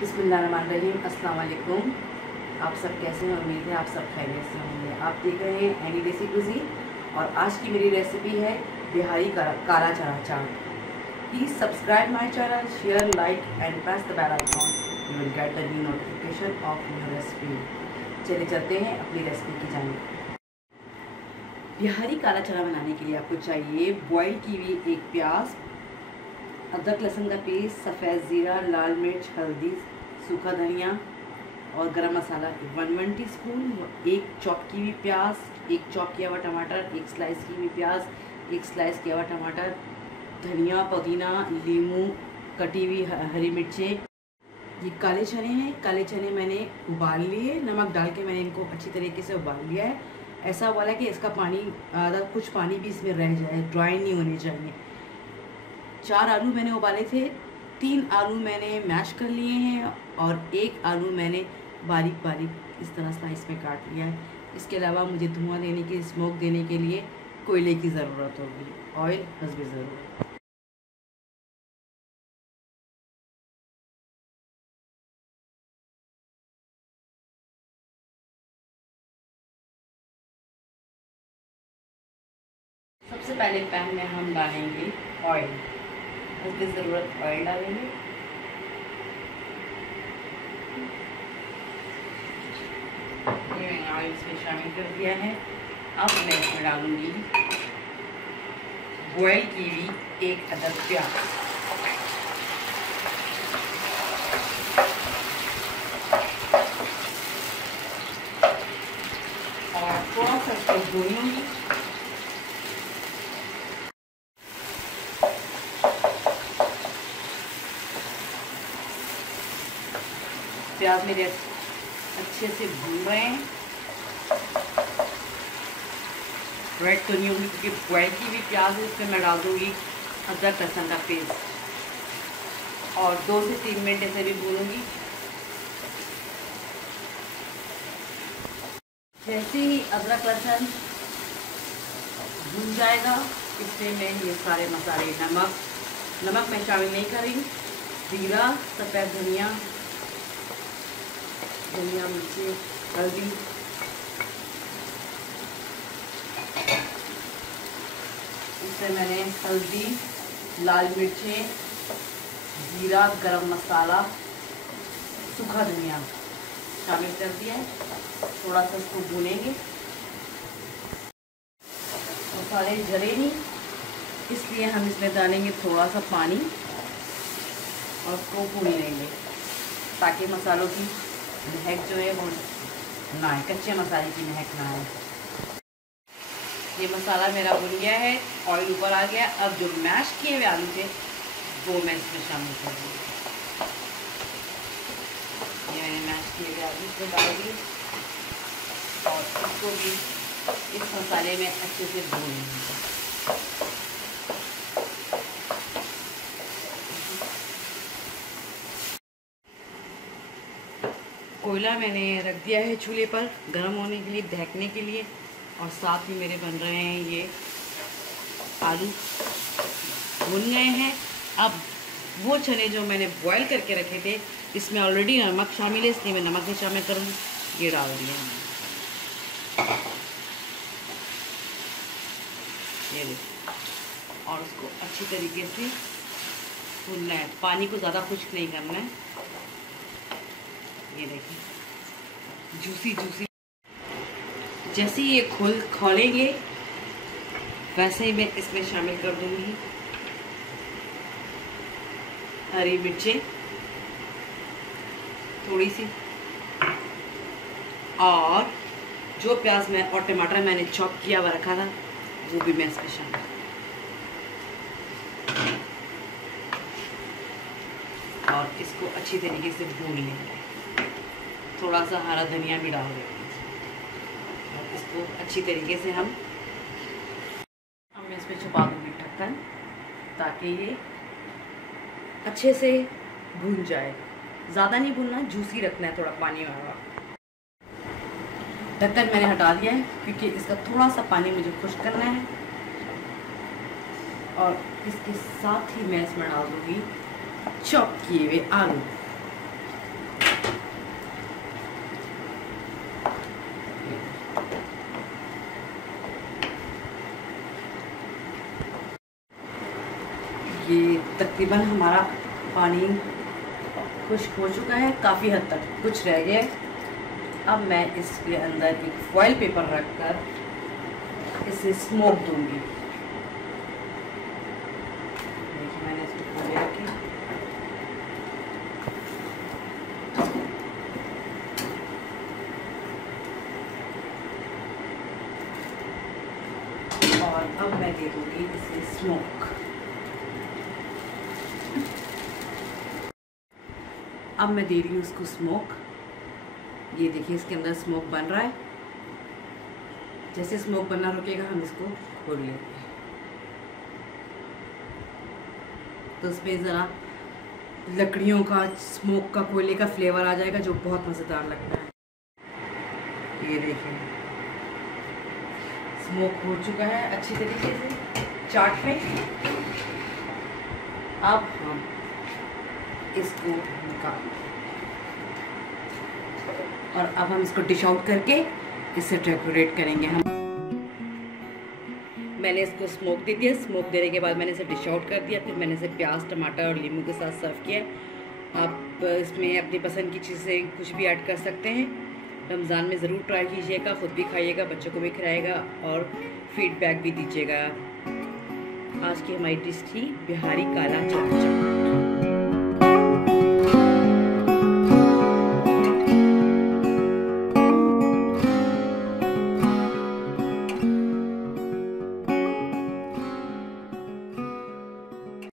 बिस्मिल्लाहिर्रहमानिर्रहीम। अस्सलाम वालेकुम। आप सब कैसे हैं? उम्मीद है आप सब खैरियत से होंगे। आप देख रहे हैं एनी देसी कुज़ीन और आज की मेरी रेसिपी है बिहारी काला चना चाट। Please subscribe my channel, share, like and press the bell icon. You will get the new notification of new recipe. चलिए चलते हैं अपनी रेसिपी की जानिब। बिहारी काला चना बनाने के लिए आपको चाहिए बॉयल की हुई एक प्याज, अदरक लहसुन का पेस्ट, सफ़ेद ज़ीरा, लाल मिर्च, हल्दी, सूखा धनिया और गरम मसाला 1 टीस्पून, एक चॉप की हुई प्याज, एक चॉप किया हुआ टमाटर, एक स्लाइस की हुई प्याज, एक स्लाइस किया हुआ टमाटर, धनिया, पुदीना, नींबू, कटी हुई हरी मिर्चें। ये काले चने हैं। काले चने मैंने उबाल लिए, नमक डाल के मैंने इनको अच्छी तरीके से उबाल लिया है। ऐसा उबाला कि इसका पानी आधा कुछ पानी भी इसमें रह जाए, ड्राई नहीं होने चाहिए। 4 आलू मैंने उबाले थे, 3 आलू मैंने मैश कर लिए हैं और 1 आलू मैंने बारीक बारीक इस तरह स्लाइस में काट लिया है। इसके अलावा मुझे धुआं देने की, स्मोक देने के लिए कोयले की ज़रूरत होगी। ऑयल हस्बे ज़रूरत। सबसे पहले पैन में हम डालेंगे ऑयल। हस्बे ज़रूरत ऑयल डालेंगे। ऑयल इसमें शामिल कर दिया है। अब मैं इसमें डालूंगी बॉयल की हुई एक अदद प्याज और थोड़ा सा इसको भूनूंगी। प्याज मेरे अच्छे से भून रहे हैं। रेड तो नहीं होगी क्योंकि बॉयल की भी प्याज है। इसमें मैं डाल दूँगी अदरक लहसुन का पेस्ट और 2 से 3 मिनट ऐसे भी भूनूंगी। जैसे ही अदरक लहसुन भून जाएगा, इसमें मैं ये सारे मसाले, नमक मैं शामिल नहीं करेंगी, जीरा, सफ़ेद धनिया, मिर्ची, हल्दी, इसमें मैंने हल्दी, लाल मिर्चें, जीरा, गरम मसाला, सूखा धनिया शामिल कर दिया है। थोड़ा सा इसको भूनेंगे। मसाले जले नहीं, इसलिए हम इसमें डालेंगे थोड़ा सा पानी और उसको भून लेंगे ताकि मसालों की महक जो है वो ना आए, कच्चे मसाले की महक ना आए। ये मसाला मेरा भुन गया है, ऑयल ऊपर आ गया। अब जो मैश किए हुए आलू थे वो मैं इसमें शामिल कर दूँगी। ये मैंने मैश किए हुए आलू इसमें डाल दिए और इसको भी इस मसाले में अच्छे से भून लेंगे। कोयला मैंने रख दिया है चूल्हे पर गर्म होने के लिए, ढकने के लिए। और साथ ही मेरे बन रहे हैं ये आलू भुन गए हैं। अब वो चने जो मैंने बॉयल करके रखे थे, इसमें ऑलरेडी नमक शामिल है, इसलिए मैं नमक नहीं शामिल करूँगी। ये डाल दिया मैंने, ये देखिए। और उसको अच्छी तरीके से भूनना है, पानी को ज़्यादा खुश्क नहीं करना है। ये देखिए जूसी जूसी। जैसे ही ये खोलेंगे वैसे ही मैं इसमें शामिल कर दूंगी हरी मिर्चें थोड़ी सी, और जो प्याज मैं और टमाटर मैंने चॉप किया हुआ रखा था वो भी मैं इसमें शामिल। और इसको अच्छी तरीके से भून लेंगे। थोड़ा सा हरा धनिया भी डाल देंगे और इसको अच्छी तरीके से अब मैं इसमें छुपा दूँगी ढक्कन ताकि ये अच्छे से भून जाए। ज़्यादा नहीं भूनना, जूसी रखना है, थोड़ा पानी वाला। ढक्कन मैंने हटा दिया है क्योंकि इसका थोड़ा सा पानी मुझे खुश्क करना है। और इसके साथ ही मैं इसमें डाल दूँगी चॉप किए हुए आलू। देखिए तकरीबन हमारा पानी खुश्क हो चुका है, काफ़ी हद तक कुछ रह गया है। अब मैं इसके अंदर एक फॉइल पेपर रखकर इसे स्मोक दूंगी। देखिए मैंने इसको खोल रखी। और अब मैं दे दूंगी इसे स्मोक। अब मैं दे रही हूँ उसको स्मोक। ये देखिए इसके अंदर स्मोक बन रहा है। जैसे स्मोक बनना रुकेगा हम इसको खोल लेंगे, तो उसमें ज़रा लकड़ियों का, स्मोक का, कोयले का फ्लेवर आ जाएगा जो बहुत मज़ेदार लगता है। ये देखिए स्मोक हो चुका है अच्छी तरीके से चाट में। अब हम इसको निकाल और अब हम इसको डिश आउट करके इससे डेकोरेट करेंगे। हम मैंने इसको स्मोक दे दिया। स्मोक देने के बाद मैंने इसे डिश आउट कर दिया। फिर मैंने इसे प्याज, टमाटर और नींबू के साथ सर्व किया। आप इसमें अपनी पसंद की चीज़ें कुछ भी ऐड कर सकते हैं। रमज़ान में ज़रूर ट्राई कीजिएगा, ख़ुद भी खाइएगा, बच्चों को भी खिलाएगा और फीडबैक भी दीजिएगा। आज की हमारी डिश थी बिहारी काला चाट।